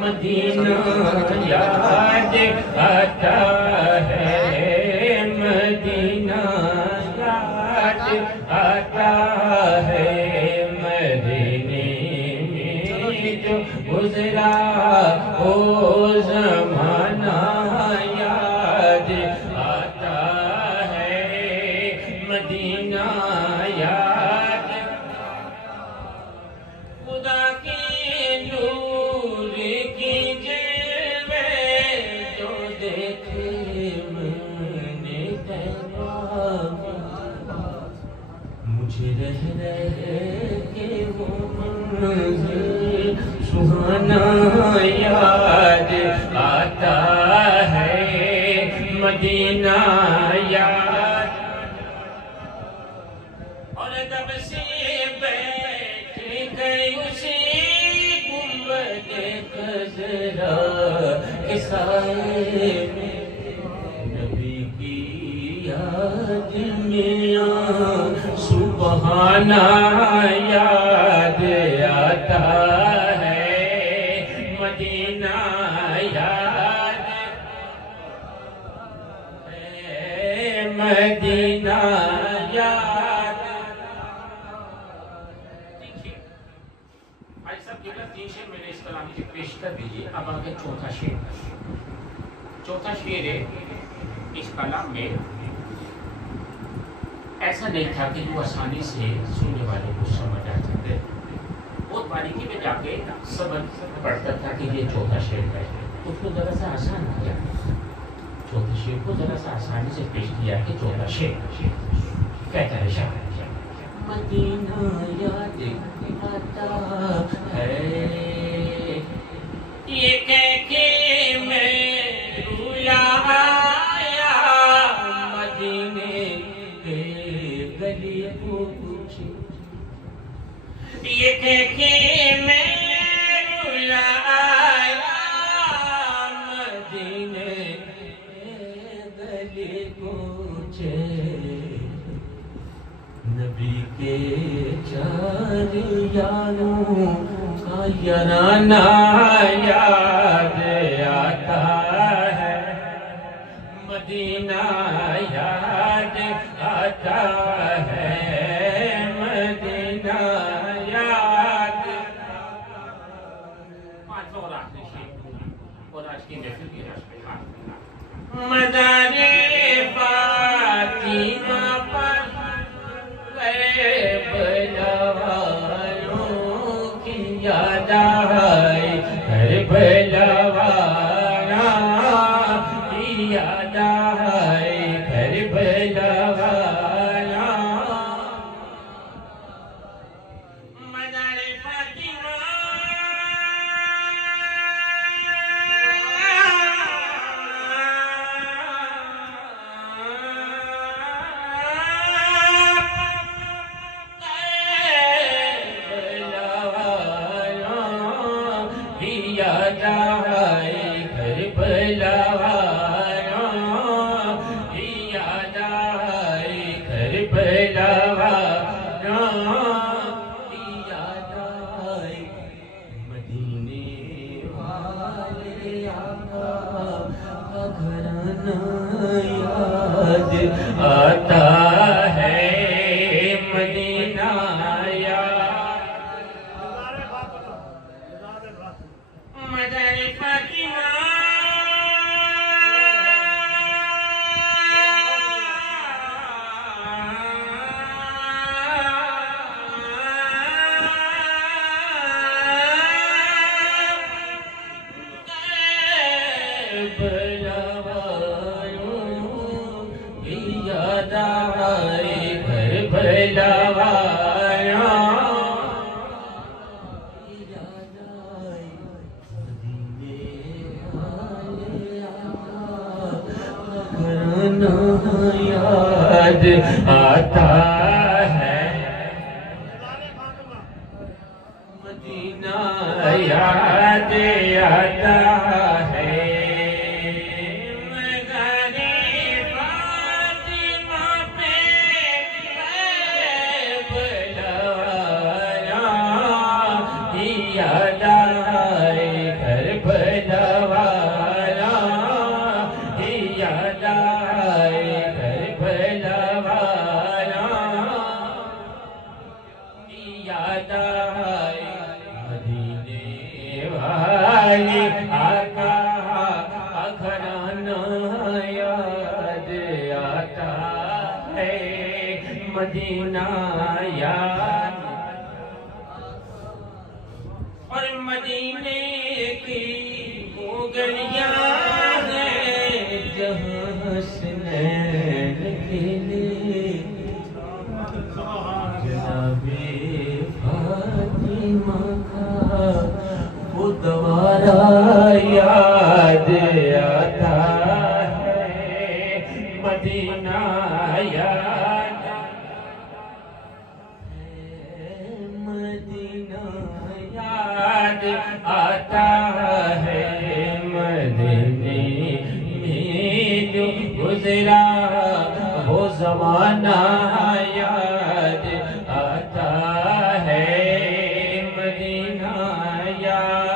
Medina याद आता है, मदीना याद आता है। मदीने में जो गुजरा वो ज़माना याद आता है, मदीना याद। खुदा के नूर की जलवे जो देखे मैंने तैरा, मुझे रह के वो मंज़िल सुहाना याद आता है, मदीना याद। और जब से बैठ गई उसी गुंबद खज़रा के साए में, नबी की याद में सुबहाना याद आता है, मदीना याद है, मदीना याद। भाई साहब केवल 3 शेर मैंने इस कलाम की पेश कर दीजिए। अब आगे चौथा शेर। चौथा शेर है इस कलाम में, ऐसा नहीं था कि वो आसानी से सुनने वाले को समझ आ जाते, बहुत बारीकी में जाके समझ पड़ता था कि ये चौथा शेर है। उसको जरा सा आसान किया, चौथे शेर को जरा सा आसानी से पेश किया कि चौथा शेर कहता है शाह मदीना याद आता है, ये कह के मैं रुला आया मदीने के गली को पूछे, ये कह के मैं रुला आया मदीने के गली को पूछे, नबी के चार यारों का याराना याद आता है, मदीना याद आता है, मदीना याद। पांचवा और आखिरी शेर और आज की महफिल की राशि मदारे फातिमा पर करबलावालों की याद आई, करबलावाला की याद आई, करबलावाला। मदारे फातिमा याद आई, करबलावाला याद आई, करबलावाला याद आई। मदीने वाले आका का घराना याद आता है, मदीना मदर फातिमा करबलावालों की याद आई, करबलावाला याद आता है, मदीना याद आता है। मदीने फातिमा पे करबलावाला याद आए करबला वाला, याद आए करबला वाला, याद आए मदीने वाले आका घराना याद आता है, मदीना याद। और मदीने की वो गलियां हैं जहाँ हसनैन खिले, जनाबे फातिमा का वो दोबारा याद आता है, मदीना याद है, मदीना याद आता है, मदीने में जो गुजरा वो ज़माना याद आता है, मदीना याद।